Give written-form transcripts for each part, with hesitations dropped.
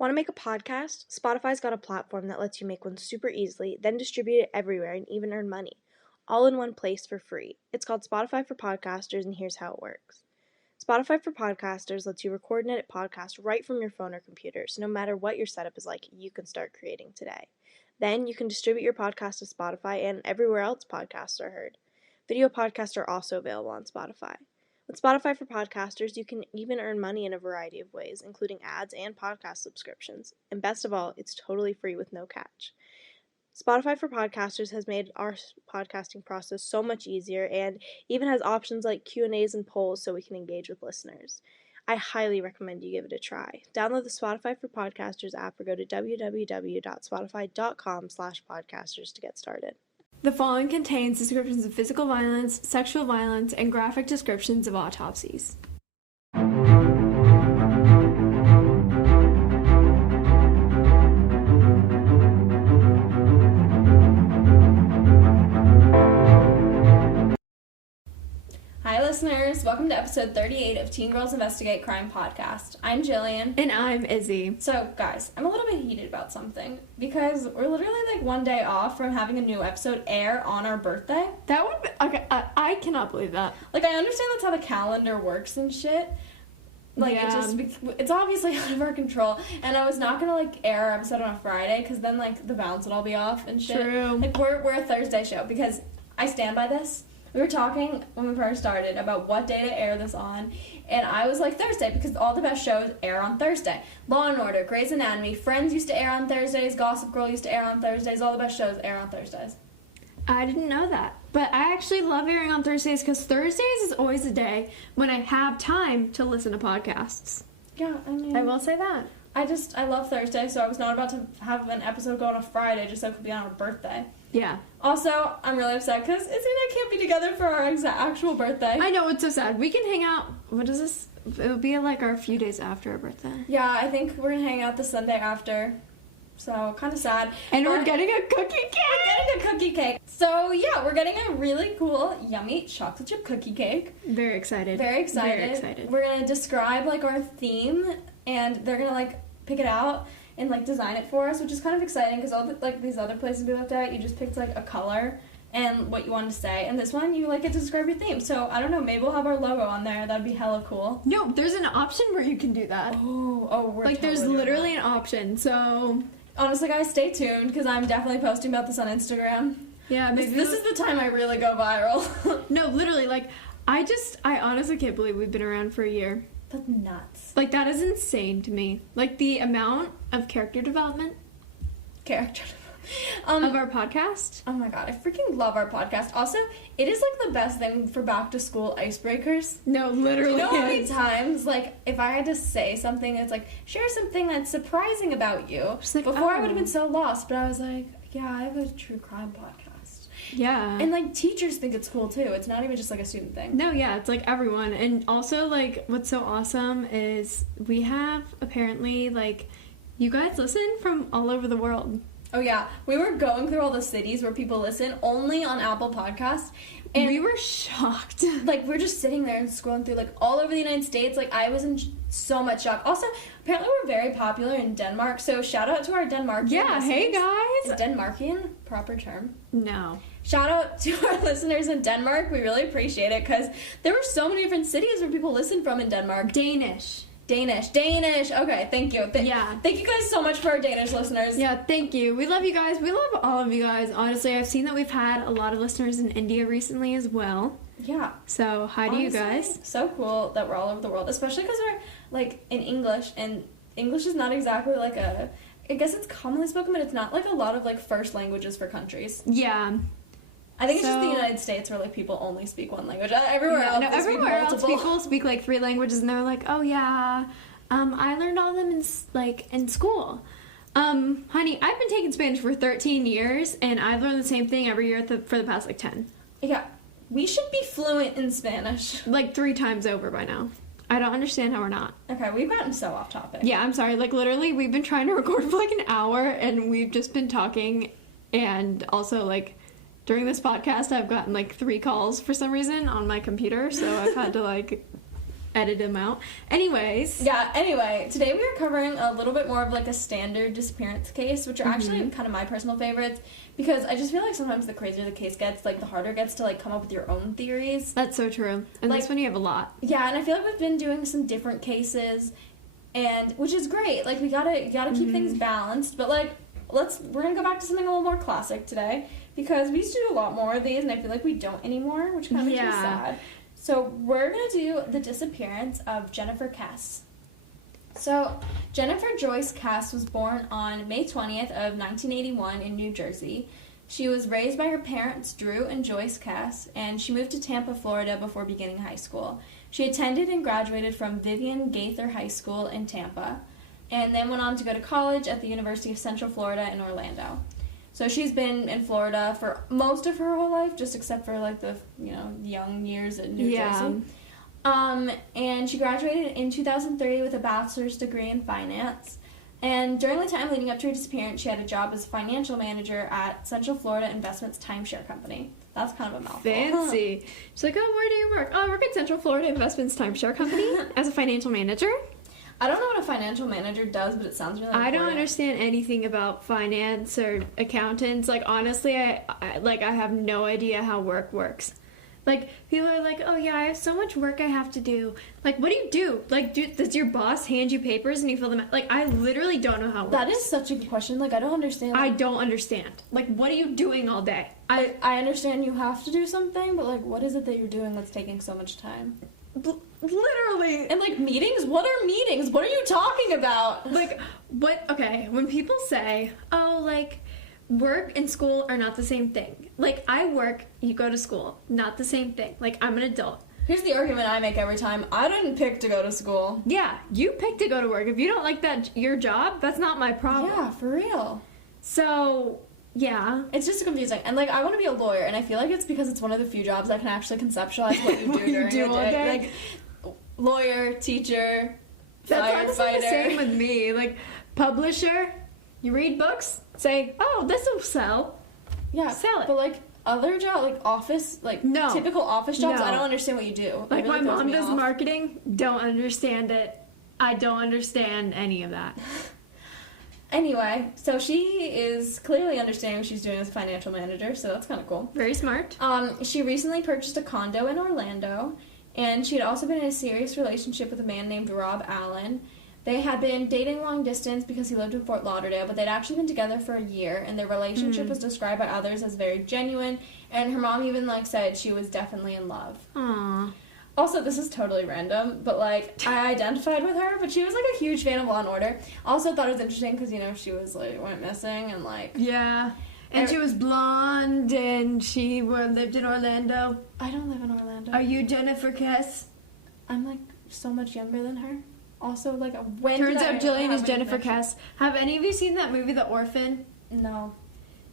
Want to make a podcast? Spotify's got a platform that lets you make one super easily, then distribute it everywhere and even earn money, all in one place for free. It's called Spotify for Podcasters, and here's how it works. Spotify for Podcasters lets you record and edit podcasts right from your phone or computer, so no matter what your setup is like, you can start creating today. Then you can distribute your podcast to Spotify and everywhere else podcasts are heard. Video podcasts are also available on Spotify. With Spotify for Podcasters, you can even earn money in a variety of ways, including ads and podcast subscriptions. And best of all, it's totally free with no catch. Spotify for Podcasters has made our podcasting process so much easier and even has options like Q&As and polls so we can engage with listeners. I highly recommend you give it a try. Download the Spotify for Podcasters app or go to www.spotify.com/podcasters to get started. The following contains descriptions of physical violence, sexual violence, and graphic descriptions of autopsies. Hi listeners, welcome to episode 38 of Teen Girls Investigate Crime Podcast. I'm Jillian. And I'm Izzy. So guys, I'm a little bit heated about something because we're literally like one day off from having a new episode air on our birthday. That would be, okay, I cannot believe that. Like, I understand that's how the calendar works and shit. Like, Yeah. it's obviously out of our control. And I was not gonna like air our episode on a Friday because then like the bounce would all be off and shit. True. Like, we're a Thursday show because I stand by this. We were talking when we first started about what day to air this on, and I was like Thursday because all the best shows air on Thursday. Law & Order, Grey's Anatomy, Friends used to air on Thursdays, Gossip Girl used to air on Thursdays, all the best shows air on Thursdays. I didn't know that. But I actually love airing on Thursdays because Thursdays is always a day when I have time to listen to podcasts. Yeah, I mean, I will say that. I love Thursday, so I was not about to have an episode go on a Friday just so it could be on our birthday. Yeah. Also, I'm really upset because Izzy and I can't be together for our actual birthday. I know, it's so sad. We can hang out, what is this? It'll be like our few days after our birthday. Yeah, I think we're gonna hang out the Sunday after. So, kind of sad. And we're getting a cookie cake! We're getting a cookie cake. So, yeah, we're getting a really cool, yummy chocolate chip cookie cake. Very excited. Very excited. Very excited. We're gonna describe, like, our theme, and they're gonna, like, pick it out and, like, design it for us, which is kind of exciting, because all the, like, these other places we looked at, you just picked, like, a color and what you wanted to say, and this one, you, like, get to describe your theme. So, I don't know, maybe we'll have our logo on there. That'd be hella cool. No, there's an option where you can do that. We're like, there's totally doing literally an option, so... Honestly, guys, stay tuned, because I'm definitely posting about this on Instagram. Yeah, maybe This is the time I really go viral. No, literally, like, I honestly can't believe we've been around for a year. That's nuts. Like, that is insane to me. Like, the amount of character development of our podcast. Oh my god, I freaking love our podcast. Also, it is like the best thing for back to school icebreakers. No, literally. You know how many times, like, if I had to say something that's like, share something that's surprising about you. Like, before I would have been so lost, but I was like, yeah, I have a true crime podcast. Yeah. And like teachers think it's cool too. It's not even just like a student thing. No, yeah, it's like everyone. And also, like, what's so awesome is we have apparently, like, you guys listen from all over the world. Oh yeah, we were going through all the cities where people listen only on Apple Podcasts, and we were shocked. Like, we're just sitting there and scrolling through, like, all over the United States. Like, I was in so much shock. Also, apparently we're very popular in Denmark, so shout out to our Denmarkian listeners. Hey guys! Is Denmarkian proper term? No. Shout out to our listeners in Denmark. We really appreciate it, because there were so many different cities where people listen from in Denmark. Danish. Okay, thank you. Thank you guys so much for our Danish listeners. Yeah, thank you. We love you guys. We love all of you guys. Honestly, I've seen that we've had a lot of listeners in India recently as well. Yeah. So, hi to you guys. So cool that we're all over the world, especially because we're, like, in English, and English is not exactly, like, I guess it's commonly spoken, but it's not, like, a lot of, like, first languages for countries. Yeah. I think it's just the United States where, like, people only speak one language. Everywhere else people speak, like, 3 languages, and they're like, oh, yeah, I learned all of them in school. Honey, I've been taking Spanish for 13 years, and I've learned the same thing every year for the past, like, 10. Yeah, we should be fluent in Spanish. Like, 3 times over by now. I don't understand how we're not. Okay, we've gotten so off topic. Yeah, I'm sorry. Like, literally, we've been trying to record for, like, an hour, and we've just been talking, and also, like... During this podcast, I've gotten, like, 3 calls for some reason on my computer, so I've had to, like, edit them out. Anyways. Yeah, anyway, today we are covering a little bit more of like a standard disappearance case, which are actually kind of my personal favorites, because I just feel like sometimes the crazier the case gets, like the harder it gets to like come up with your own theories. That's so true. And like, this one you have a lot. Yeah, and I feel like we've been doing some different cases, and which is great. Like we gotta keep things balanced, but like we're gonna go back to something a little more classic today, because we used to do a lot more of these, and I feel like we don't anymore, which kind of makes me sad. So we're going to do the disappearance of Jennifer Kesse. So Jennifer Joyce Kesse was born on May 20th of 1981 in New Jersey. She was raised by her parents, Drew and Joyce Kesse, and she moved to Tampa, Florida before beginning high school. She attended and graduated from Vivian Gaither High School in Tampa, and then went on to go to college at the University of Central Florida in Orlando. So she's been in Florida for most of her whole life, just except for like the young years at New Jersey. And she graduated in 2003 with a bachelor's degree in finance. And during the time leading up to her disappearance, she had a job as financial manager at Central Florida Investments Timeshare Company. That's kind of a mouthful. Fancy. She's like, oh, where do you work? Oh, I work at Central Florida Investments Timeshare Company as a financial manager. I don't know what a financial manager does, but it sounds really important. I don't understand anything about finance or accountants. Like, honestly, I have no idea how work works. Like, people are like, oh, yeah, I have so much work I have to do. Like, what do you do? Like, does your boss hand you papers and you fill them out? Like, I literally don't know how it works. That is such a good question. Like, I don't understand. I don't understand. Like, what are you doing all day? I understand you have to do something, but, like, what is it that you're doing that's taking so much time? Literally. And like meetings? What are meetings? What are you talking about? Like, what? Okay, when people say, oh, like, work and school are not the same thing. Like, I work, you go to school. Not the same thing. Like, I'm an adult. Here's the argument I make every time. I didn't pick to go to school. Yeah, you picked to go to work. If you don't like your job, that's not my problem. Yeah, for real. So, yeah. It's just confusing. And, like, I want to be a lawyer, and I feel like it's because it's one of the few jobs that can actually conceptualize what you do during the day. Like, lawyer, teacher, That's honestly firefighter. the same with me. Like, publisher, you read books, say, oh, this will sell. Yeah, sell it. But, like, other jobs, like office, like typical office jobs, I don't understand what you do. Like, really my mom does marketing, don't understand it. I don't understand any of that. Anyway, so she is clearly understanding what she's doing as a financial manager, so that's kind of cool. Very smart. She recently purchased a condo in Orlando, and she had also been in a serious relationship with a man named Rob Allen. They had been dating long distance because he lived in Fort Lauderdale, but they'd actually been together for a year, and their relationship was described by others as very genuine, and her mom even, like, said she was definitely in love. Aww. Also, this is totally random, but, like, I identified with her, but she was, like, a huge fan of Law & Order. Also thought it was interesting because, you know, she was, like, went missing, and, like... Yeah. And she was blonde, and she lived in Orlando. I don't live in Orlando. Are you Jennifer Kesse? I'm, like, so much younger than her. Also, like, when Turns out Jillian is Jennifer Kesse. Have any of you seen that movie, The Orphan? No.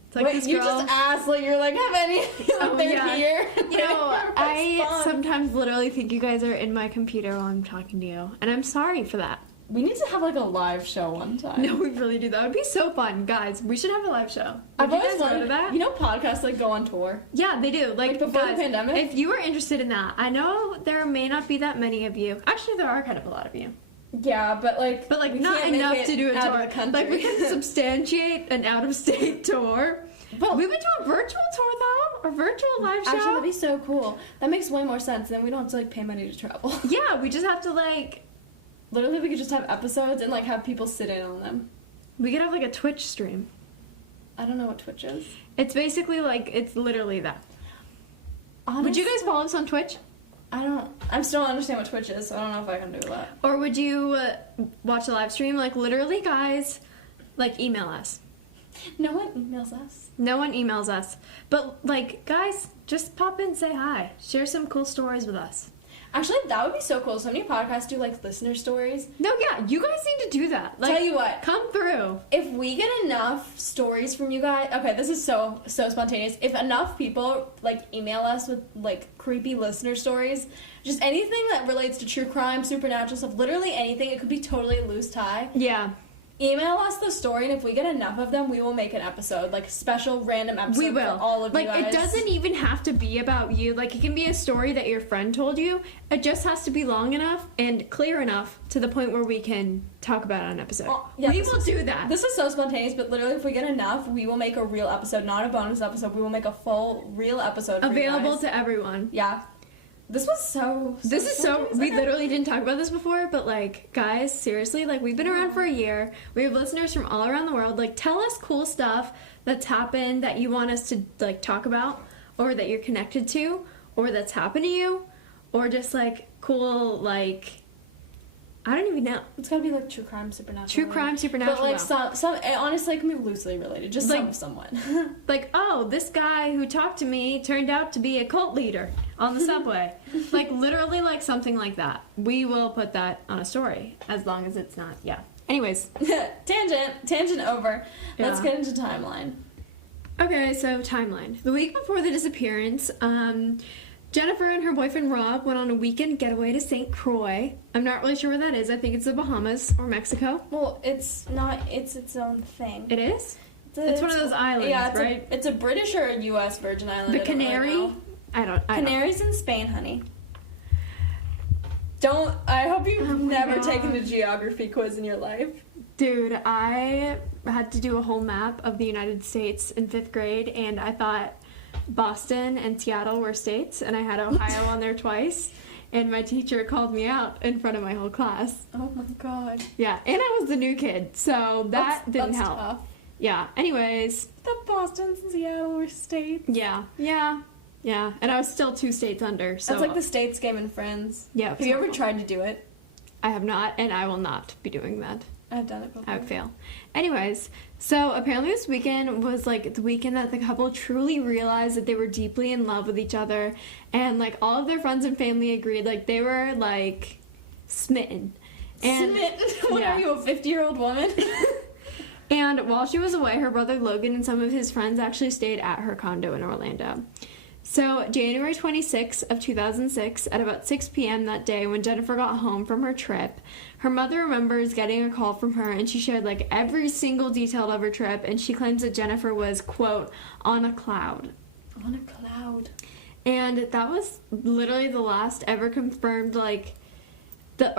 It's like wait, this you girl... just asked, like, you're like, have any... they're here. You know, I sometimes literally think you guys are in my computer while I'm talking to you. And I'm sorry for that. We need to have, like, a live show one time. No, we really do. That would be so fun. Guys, we should have a live show. I've Would you always guys go wanted to that? You know podcasts, like, go on tour? Yeah, they do. Like before guys, the pandemic? If you are interested in that, I know there may not be that many of you. Actually, there are kind of a lot of you. Yeah, but, like... But, like, not enough to do a tour. Like, we can substantiate an out-of-state tour. But we would do a virtual tour, though. A virtual live show. Actually, that'd be so cool. That makes way more sense. Then we don't have to, like, pay money to travel. Yeah, we just have to, like... Literally, we could just have episodes and, like, have people sit in on them. We could have, like, a Twitch stream. I don't know what Twitch is. It's basically, like, it's literally that. Honestly, would you guys follow us on Twitch? I still don't understand what Twitch is, so I don't know if I can do that. Or would you watch a live stream? Like, literally, guys, like, email us. No one emails us. No one emails us. But, like, guys, just pop in, say hi. Share some cool stories with us. Actually, that would be so cool. So many podcasts do, like, listener stories. No, yeah, you guys need to do that. Like, tell you what. Come through. If we get enough stories from you guys... Okay, this is so spontaneous. If enough people, like, email us with, like, creepy listener stories, just anything that relates to true crime, supernatural stuff, literally anything, it could be totally a loose tie. Yeah. email us the story, and if we get enough of them, we will make an episode, like a special random episode We will. for all of you guys. It doesn't even have to be about you. Like, it can be a story that your friend told you. It just has to be long enough and clear enough to the point where we can talk about it on an episode. Yeah, we will do that. This is so spontaneous, but literally, if we get enough, we will make a real episode, not a bonus episode. We will make a full, real episode for Available you guys. to everyone. Yeah. This was so we literally didn't talk about this before, but like, guys, seriously, like, we've been around for a year. We have listeners from all around the world. Like, tell us cool stuff that's happened that you want us to like talk about, or that you're connected to, or that's happened to you, or just like cool, like, I don't even know. It's gotta be like true crime, supernatural. True crime, supernatural. But like some honestly, it can be loosely related. Just Like- someone. Like, oh, this guy who talked to me turned out to be a cult leader on the subway. Like, literally, like, something like that. We will put that on a story, as long as it's not, yeah. Anyways. Tangent over. Let's Yeah. get into timeline. Okay, so timeline. The week before the disappearance, Jennifer and her boyfriend Rob went on a weekend getaway to St. Croix. I'm not really sure where that is. I think it's the Bahamas or Mexico. Well, it's not. It's its own thing. It is? It's one of those islands, yeah, it's right? It's a British or a U.S. Virgin Island. The I don't really Canary? know. I don't. Canaries in Spain, honey. Don't. I hope you've Oh my never God. taken a geography quiz in your life. Dude, I had to do a whole map of the United States in 5th grade, and I thought Boston and Seattle were states, and I had Ohio on there twice, and my teacher called me out in front of my whole class. Oh my god. Yeah, and I was the new kid, so that didn't that's help. Tough. Yeah, anyways, The Boston and Seattle were states. yeah, and I was still 2 states under, so... That's like the states game in Friends. Yeah, Have you ever tried to do it? I have not, and I will not be doing that. I've done it before. I would fail. Anyways, so apparently this weekend was like the weekend that the couple truly realized that they were deeply in love with each other, and like all of their friends and family agreed, like they were like smitten. And Smitten? What yeah. are you, a 50-year-old woman? And while she was away, her brother Logan and some of his friends actually stayed at her condo in Orlando. So, January 26th of 2006, at about 6 p.m. that day when Jennifer got home from her trip, her mother remembers getting a call from her, and she shared, like, every single detail of her trip, and she claims that Jennifer was, quote, on a cloud. On a cloud. And that was literally the last ever confirmed, like, the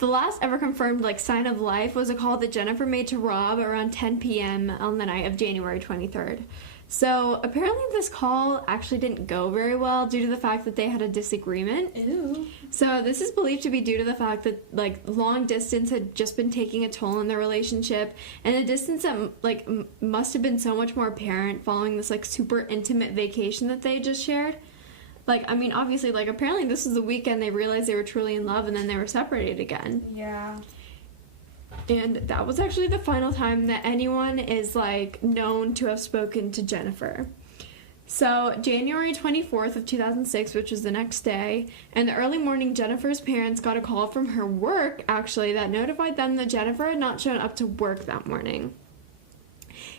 last ever confirmed, like, sign of life was a call that Jennifer made to Rob around 10 p.m. on the night of January 23rd. So, apparently this call actually didn't go very well due to the fact that they had a disagreement. Ew. So, this is believed to be due to the fact that, like, long distance had just been taking a toll on their relationship, and the distance that, like, must have been so much more apparent following this, like, super intimate vacation that they just shared. Like, I mean, obviously, like, apparently this was the weekend they realized they were truly in love, and then they were separated again. Yeah. And that was actually the final time that anyone is, like, known to have spoken to Jennifer. So, January 24th of 2006, which was the next day, in the early morning, Jennifer's parents got a call from her work, actually, that notified them that Jennifer had not shown up to work that morning.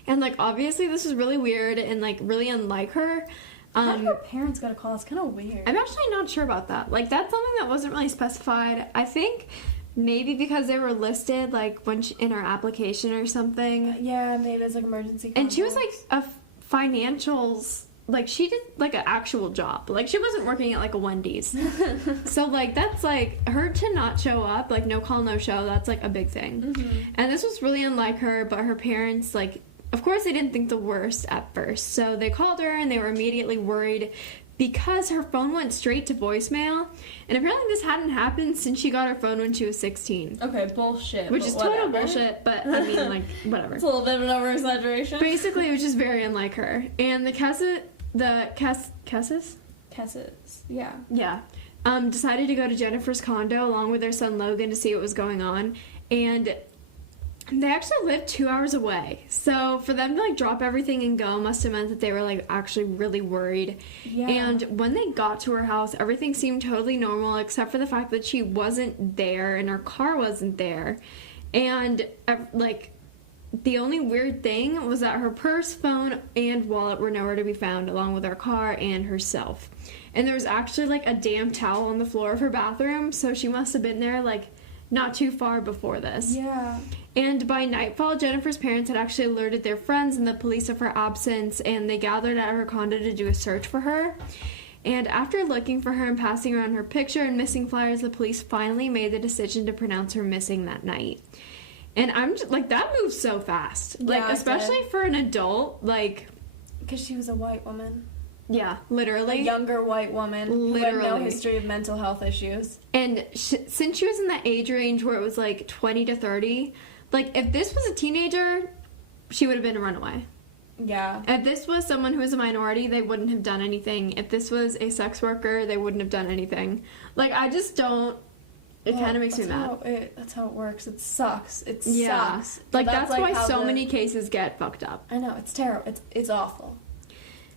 And, like, obviously this was really weird and, like, really unlike her. How did her parents got a call? It's kind of weird. I'm actually not sure about that. Like, that's something that wasn't really specified. I think maybe because they were listed, like, when in her application or something. Yeah, maybe it's like emergency And she was, like, contacts. a financials... Like, she did, like, an actual job. Like, she wasn't working at, like, a Wendy's. So, like, that's, like, her to not show up, like, no call, no show, that's, like, a big thing. Mm-hmm. And this was really unlike her, but her parents, like... Of course, they didn't think the worst at first, so they called her and they were immediately worried because her phone went straight to voicemail, and apparently this hadn't happened since she got her phone when she was 16. Okay, bullshit. Which but is total whatever. bullshit, but I mean, like, whatever. It's a little bit of an over-exaggeration. Basically, it was just very unlike her. And Kesses? Kesses, yeah. Yeah. Decided to go to Jennifer's condo along with their son Logan to see what was going on, and they actually lived 2 hours away. So for them to, like, drop everything and go must have meant that they were, like, actually really worried. Yeah. And when they got to her house, everything seemed totally normal except for the fact that she wasn't there and her car wasn't there. And, like, the only weird thing was that her purse, phone, and wallet were nowhere to be found, along with her car and herself. And there was actually, like, a damp towel on the floor of her bathroom, so she must have been there, like, not too far before this. Yeah. And by nightfall, Jennifer's parents had actually alerted their friends and the police of her absence, and they gathered at her condo to do a search for her. And after looking for her and passing around her picture and missing flyers, the police finally made the decision to pronounce her missing that night. And I'm just, like, that moves so fast. Like, Yeah, especially for an adult, like... Because she was a white woman. Yeah, literally. A younger white woman. Literally. Who had no history of mental health issues. And since she was in the age range where it was, like, 20 to 30, like, if this was a teenager, she would have been a runaway. Yeah. If this was someone who was a minority, they wouldn't have done anything. If this was a sex worker, they wouldn't have done anything. Like, I just don't... It kind of makes me mad. That's how it works. It sucks. It Yeah. sucks. Like, But that's why so many cases get fucked up. I know. It's terrible. It's awful.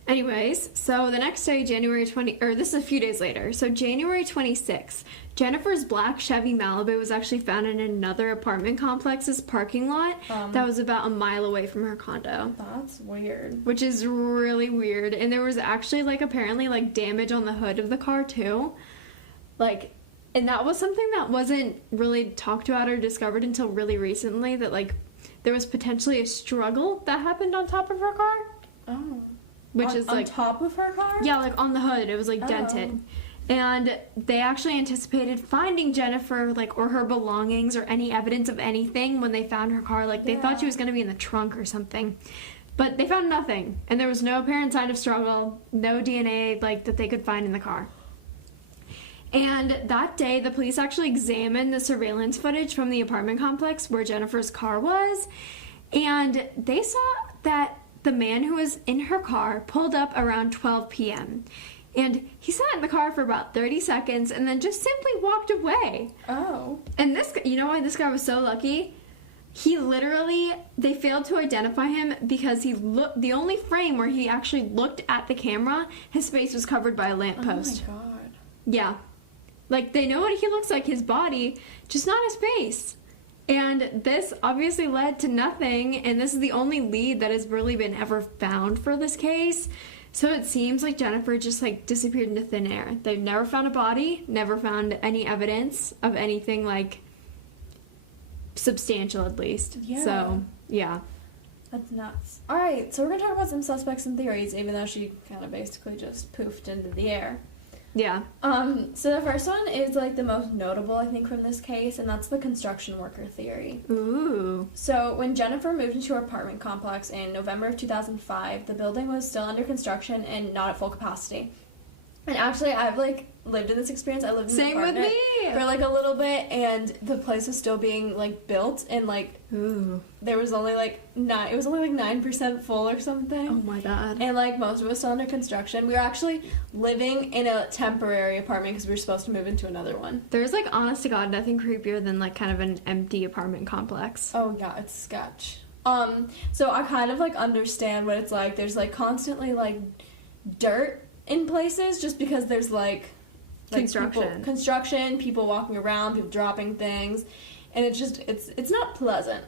Anyways, so the next day, this is a few days later. So January 26th, Jennifer's black Chevy Malibu was actually found in another apartment complex's parking lot that was about a mile away from her condo. That's weird. Which is really weird. And there was actually, like, apparently, like, damage on the hood of the car, too. Like, and that was something that wasn't really talked about or discovered until really recently, that, like, there was potentially a struggle that happened on top of her car. Oh. Which is, like... On top of her car? Yeah, like, on the hood. It was, like, dented. And they actually anticipated finding Jennifer, like, or her belongings or any evidence of anything when they found her car. Like, they thought she was going to be in the trunk or something. But they found nothing. And there was no apparent sign of struggle, no DNA, like, that they could find in the car. And that day, the police actually examined the surveillance footage from the apartment complex where Jennifer's car was. And they saw that the man who was in her car pulled up around 12 p.m. And he sat in the car for about 30 seconds and then just simply walked away. Oh. And this, you know why this guy was so lucky? He literally, they failed to identify him because the only frame where he actually looked at the camera, his face was covered by a lamppost. Oh my god. Yeah. Like, they know what he looks like, his body, just not his face. And this obviously led to nothing, and this is the only lead that has really been ever found for this case. So it seems like Jennifer just, like, disappeared into thin air. They've never found a body, never found any evidence of anything, like, substantial at least. Yeah. So, yeah. That's nuts. Alright, so we're gonna talk about some suspects and theories, even though she kind of basically just poofed into the air. Yeah. So the first one is, like, the most notable, I think, from this case, and that's the construction worker theory. Ooh. So when Jennifer moved into her apartment complex in November of 2005, the building was still under construction and not at full capacity. And actually, I've, like, lived in this experience. I lived in an apartment Same with me! for, like, a little bit, and the place was still being, like, built, and, like, Ooh. there was only, like, it was only, like, 9% full or something. Oh my god. And, like, most of it was still under construction. We were actually living in a temporary apartment because we were supposed to move into another one. There's, like, honest to God, nothing creepier than, like, kind of an empty apartment complex. Oh, yeah, it's sketch. So I kind of, like, understand what it's like. There's, like, constantly, like, dirt in places just because there's, like construction. People walking around, people dropping things. And it's just, it's not pleasant.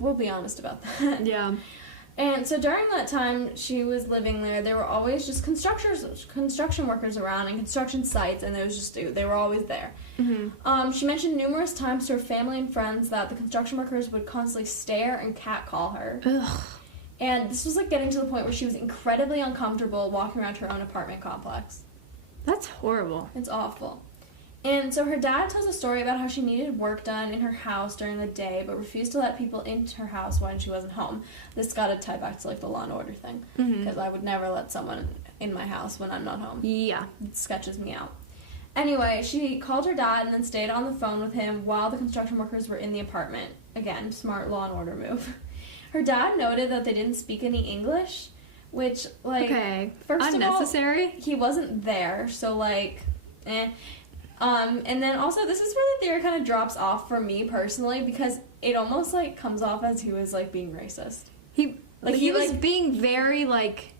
We'll be honest about that. Yeah. And so during that time she was living there were always just construction workers around and construction sites, and they were always there. Mm-hmm. She mentioned numerous times to her family and friends that the construction workers would constantly stare and catcall her. Ugh. And this was, like, getting to the point where she was incredibly uncomfortable walking around her own apartment complex. That's horrible. It's awful. And so her dad tells a story about how she needed work done in her house during the day, but refused to let people into her house when she wasn't home. This got to tie back to, like, the Law and Order thing. Because I would never let someone in my house when I'm not home. Yeah. It sketches me out. Anyway, she called her dad and then stayed on the phone with him while the construction workers were in the apartment. Again, smart Law and Order move. Her dad noted that they didn't speak any English, which, like, okay. First unnecessary. of all, he wasn't there, so, like, eh. And then also, this is where the theory kind of drops off for me personally, because it almost, like, comes off as he was, like, being racist. He was being very, like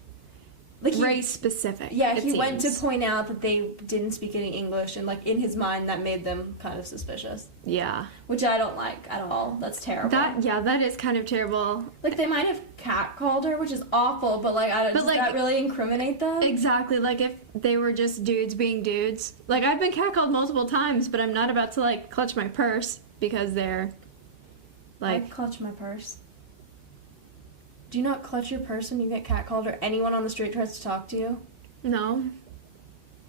race specific. Yeah, he went to point out that they didn't speak any English, and, like, in his mind that made them kind of suspicious. Yeah. Which I don't like at all. That's terrible. That is kind of terrible. Like, they might have catcalled her, which is awful, but, like, does that really incriminate them? Exactly. Like, if they were just dudes being dudes. Like, I've been catcalled multiple times, but I'm not about to, like, clutch my purse. because they're, like... I clutch my purse. Do you not clutch your purse when you get catcalled or anyone on the street tries to talk to you? No.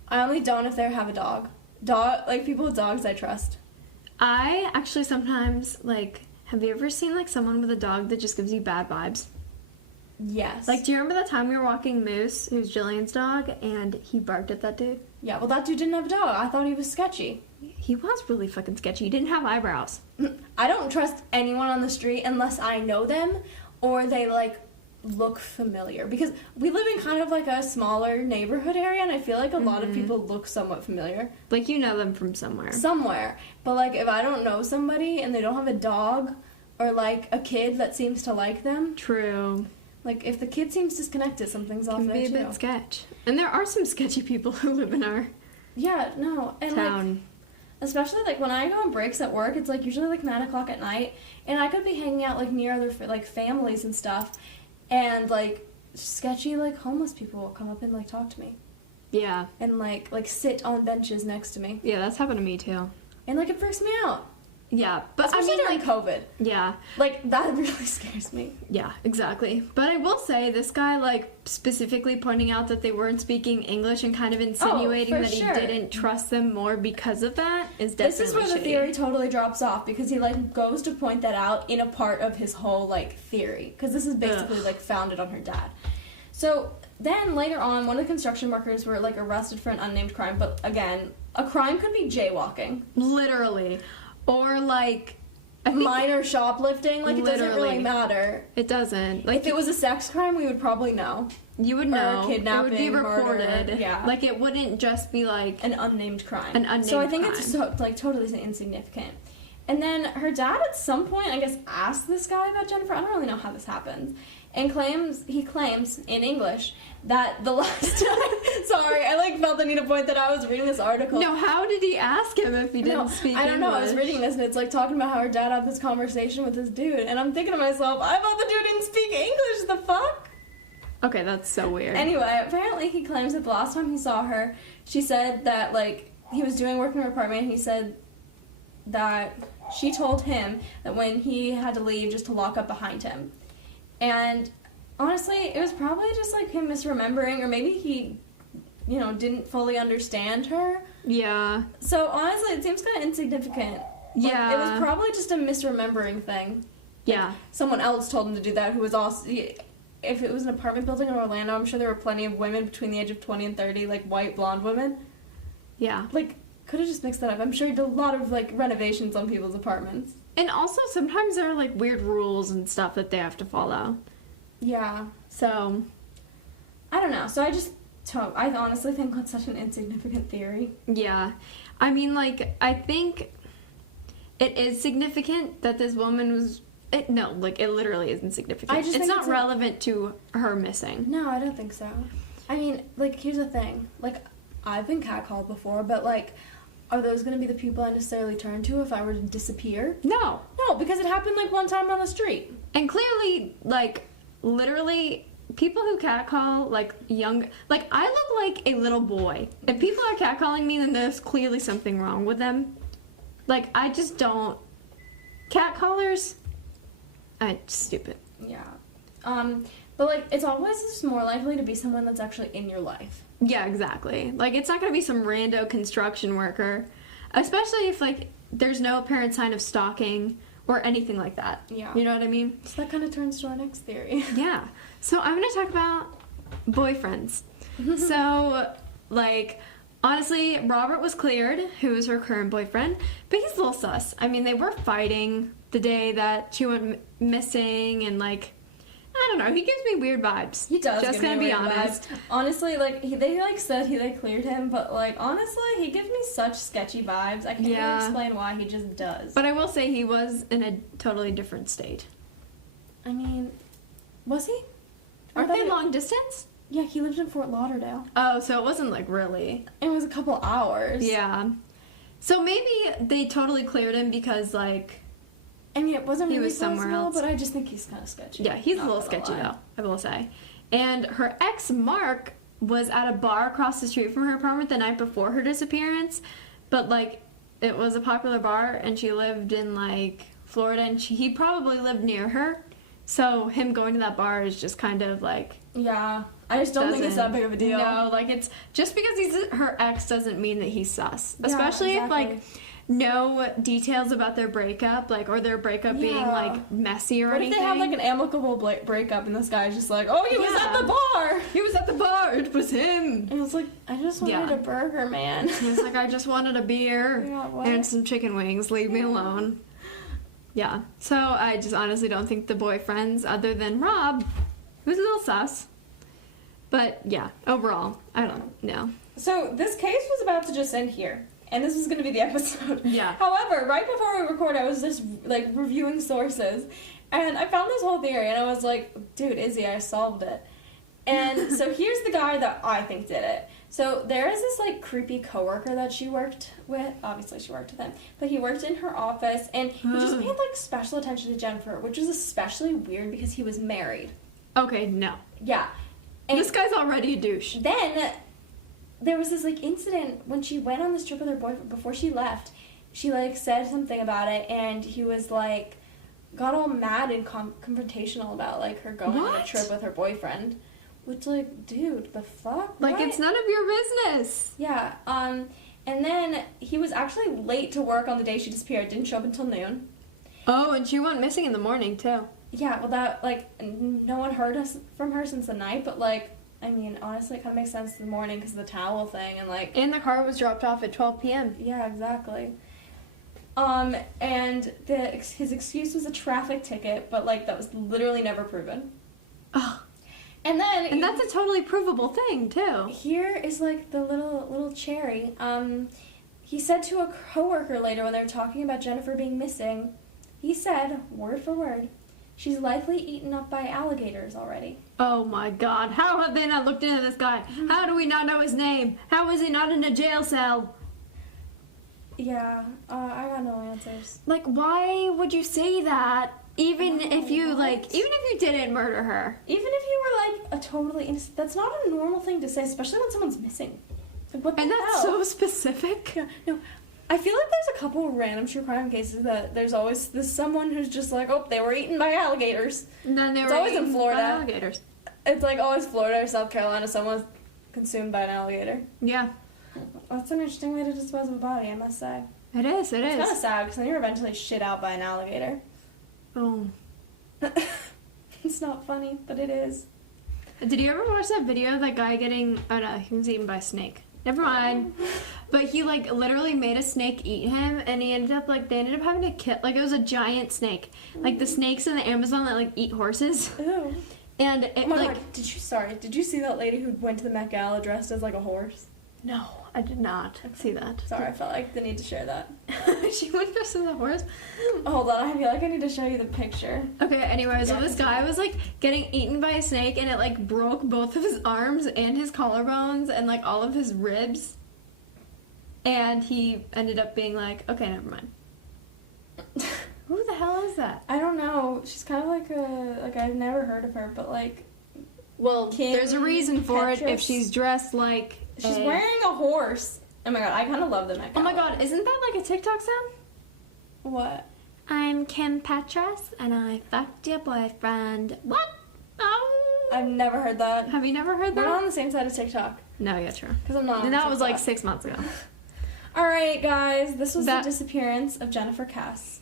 I only don't if they have a dog. Like, people with dogs I trust. I actually sometimes, like... Have you ever seen, like, someone with a dog that just gives you bad vibes? Yes. Like, do you remember the time we were walking Moose, who's Jillian's dog, and he barked at that dude? Yeah, well, that dude didn't have a dog. I thought he was sketchy. He was really fucking sketchy. He didn't have eyebrows. I don't trust anyone on the street unless I know them or they, like, look familiar. Because we live in kind of, like, a smaller neighborhood area, and I feel like a lot of people look somewhat familiar. Like, you know them from somewhere. Somewhere. But, like, if I don't know somebody and they don't have a dog or, like, a kid that seems to like them... True. Like, if the kid seems disconnected, something's off there, too. Can be a bit sketch. And there are some sketchy people who live in our and town. Like, especially, like, when I go on breaks at work, it's, like, usually, like, 9 o'clock at night, and I could be hanging out, like, near other, like, families and stuff, and, like, sketchy, like, homeless people will come up and, like, talk to me. Yeah. And, like, sit on benches next to me. Yeah, that's happened to me, too. And, like, it freaks me out. Yeah, but especially during COVID. Yeah. Like, that really scares me. Yeah, exactly. But I will say, this guy, like, specifically pointing out that they weren't speaking English and kind of insinuating that he didn't trust them more because of that is definitely This is where the theory totally drops off, because he, like, goes to point that out in a part of his whole, like, theory. Because this is basically, like, founded on her dad. So, then, later on, one of the construction workers were, like, arrested for an unnamed crime. But, again, a crime could be jaywalking. Literally. Or, like... minor shoplifting. Like, it doesn't really matter. It doesn't. Like, if it was a sex crime, we would probably know. You would know. Or kidnapping, it would be reported. Murder. Yeah. Like, it wouldn't just be, like... an unnamed crime. An unnamed So I think crime. it's so, like, totally insignificant. And then her dad at some point, I guess, asked this guy about Jennifer. I don't really know how this happened. And he claims in English that the last time... Sorry, I, like, felt the need to point that out. I was reading this article. No, how did he ask him if he didn't speak English? I don't know. I was reading this, and it's, like, talking about how her dad had this conversation with this dude. And I'm thinking to myself, I thought the dude didn't speak English. The fuck? Okay, that's so weird. Anyway, apparently he claims that the last time he saw her, she said that, like, he was doing work in her apartment, and he said that she told him that when he had to leave, just to lock up behind him. And honestly, it was probably just, like, him misremembering, or maybe he, you know, didn't fully understand her. Yeah. So, honestly, it seems kind of insignificant. Like, Yeah. it was probably just a misremembering thing. Yeah. Like, someone else told him to do that who was also... If it was an apartment building in Orlando, I'm sure there were plenty of women between the age of 20 and 30, like, white, blonde women. Yeah. Like, could have just mixed that up. I'm sure he did a lot of, like, renovations on people's apartments. And also, sometimes there are, like, weird rules and stuff that they have to follow. Yeah. So, I don't know. So I honestly think that's such an insignificant theory. yeah. I mean, like, I think it is significant that this woman was... it literally isn't significant. I just it's think not relevant to her missing. No, I don't think so. I mean, like, here's the thing. Like, I've been catcalled before, but, like, are those going to be the people I necessarily turn to if I were to disappear? No. No, because it happened, like, one time on the street. And clearly, like, literally, people who catcall, like, young... Like, I look like a little boy. If people are catcalling me, then there's clearly something wrong with them. Like, I just don't... Catcallers... It's stupid. Yeah. But, like, it's always just more likely to be someone that's actually in your life. Yeah, exactly. Like, it's not gonna be some rando construction worker. Especially if, like, there's no apparent sign of stalking or anything like that. Yeah. You know what I mean? So that kind of turns to our next theory. Yeah. So I'm gonna talk about boyfriends. So, like, honestly, Robert was cleared, who is her current boyfriend, but he's a little sus. I mean, they were fighting the day that she went missing, and, like, I don't know, he gives me weird vibes. He does. Just gonna be honest. Honestly, like, they said he cleared him, but, like, honestly, he gives me such sketchy vibes. I can't really explain why. He just does. But I will say he was in a totally different state. I mean, was he? Aren't they long distance? Yeah, he lived in Fort Lauderdale. Oh, so it wasn't, like, really. It was a couple hours. Yeah. So maybe they totally cleared him because, like... I mean, it wasn't he really was somewhere possible, else. but I just think he's kind of sketchy. Yeah, he's a little sketchy, though, I will say. And her ex, Mark, was at a bar across the street from her apartment the night before her disappearance, but, like, it was a popular bar, and she lived in, like, Florida, and he probably lived near her. So him going to that bar is just kind of, like... Yeah. I just don't think it's that big of a deal. No, like, it's... Just because he's her ex doesn't mean that he's sus. Yeah, Especially exactly. if, like, no details about their breakup, like, or their breakup being, like, messy or what anything. if they have, like, an amicable breakup, and this guy's just like, oh, he was at the bar! He was at the bar! It was him! And it was like, I just wanted a burger, man. He was like, I just wanted a beer and some chicken wings. Leave me alone. Yeah. So I just honestly don't think the boyfriends, other than Rob, who's a little sus. But yeah, overall, I don't know. So this case was about to just end here. And this was going to be the episode. Yeah. However, right before we record, I was just, like, reviewing sources. And I found this whole theory, and I was like, dude, Izzy, I solved it. And so here's the guy that I think did it. So there is this, like, creepy coworker that she worked with. Obviously, she worked with him. But he worked in her office, and he just paid, like, special attention to Jennifer, which was especially weird because he was married. Okay, no. Yeah. And this guy's already a douche. then there was this, like, incident when she went on this trip with her boyfriend. Before she left, she, like, said something about it, and he was, like, got all mad and confrontational about, like, her going on a trip with her boyfriend. Which, like, dude, the fuck? Like, What? it's none of your business. Yeah, and then he was actually late to work on the day she disappeared. Didn't show up until noon. Oh, and she went missing in the morning, too. Yeah, well, that, like, no one heard from her since the night, but, like, I mean, honestly, it kind of makes sense in the morning because of the towel thing, and, like... And the car was dropped off at 12 p.m. Yeah, exactly. And his excuse was a traffic ticket, but, like, that was literally never proven. Oh. And then... And that's a totally provable thing, too. Here is, like, the little cherry. He said to a coworker later when they were talking about Jennifer being missing, he said, word for word, she's likely eaten up by alligators already. Oh my god, how have they not looked into this guy? How do we not know his name? How is he not in a jail cell? Yeah, I got no answers. Like, why would you say that? Even if you, what? like, even if you didn't murder her. Even if you were, like, a totally innocent, that's not a normal thing to say, especially when someone's missing. Like, what the And hell? that's so specific. Yeah, no. I feel like there's a couple of random true crime cases that there's always this someone who's just like, oh, they were eaten by alligators. And then they It's were always in eaten Florida. by alligators. It's like always Florida or South Carolina, someone's consumed by an alligator. Yeah. That's an interesting way to dispose of a body, I must say. It is, it It's is. kind of sad because then you're eventually shit out by an alligator. Oh. It's not funny, but it is. Did you ever watch that video of that guy getting... Oh no, he was eaten by a snake. Never mind. But he, like, literally made a snake eat him, and he ended up, like, they ended up having to kill... Like, it was a giant snake. Like, the snakes in the Amazon that, like, eat horses. Ew. And it, Oh my like... god, did you see that lady who went to the Met Gala dressed as, like, a horse? No, I did not see that. Sorry, I felt like the need to share that. She went dressed as a horse? Hold on, I feel like I need to show you the picture. Okay, anyway, so this guy was, like, getting eaten by a snake, and it, like, broke both of his arms and his collarbones and, like, all of his ribs. And he ended up being like, okay, never mind. Who the hell is that? I don't know. She's kind of like I've never heard of her, but, like... Well, Kim there's a reason for it if Petras? she's dressed like She's wearing a horse. Oh my god, I kind of love the Met Oh Gala. my god, isn't that like a TikTok sound? What? I'm Kim Petras, and I fucked your boyfriend. What? Oh. I've never heard that. Have you never heard We're not that? on the same side of TikTok. No, yeah, true. Because I'm not on And that was like TikTok. 6 months ago. Alright, guys, this was That- the disappearance of Jennifer Kesse.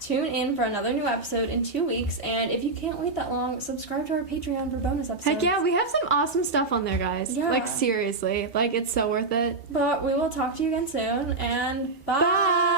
Tune in for another new episode in 2 weeks, and if you can't wait that long, subscribe to our Patreon for bonus episodes. Heck yeah, we have some awesome stuff on there, guys. Yeah. Like, seriously. Like, it's so worth it. But we will talk to you again soon, and bye! Bye!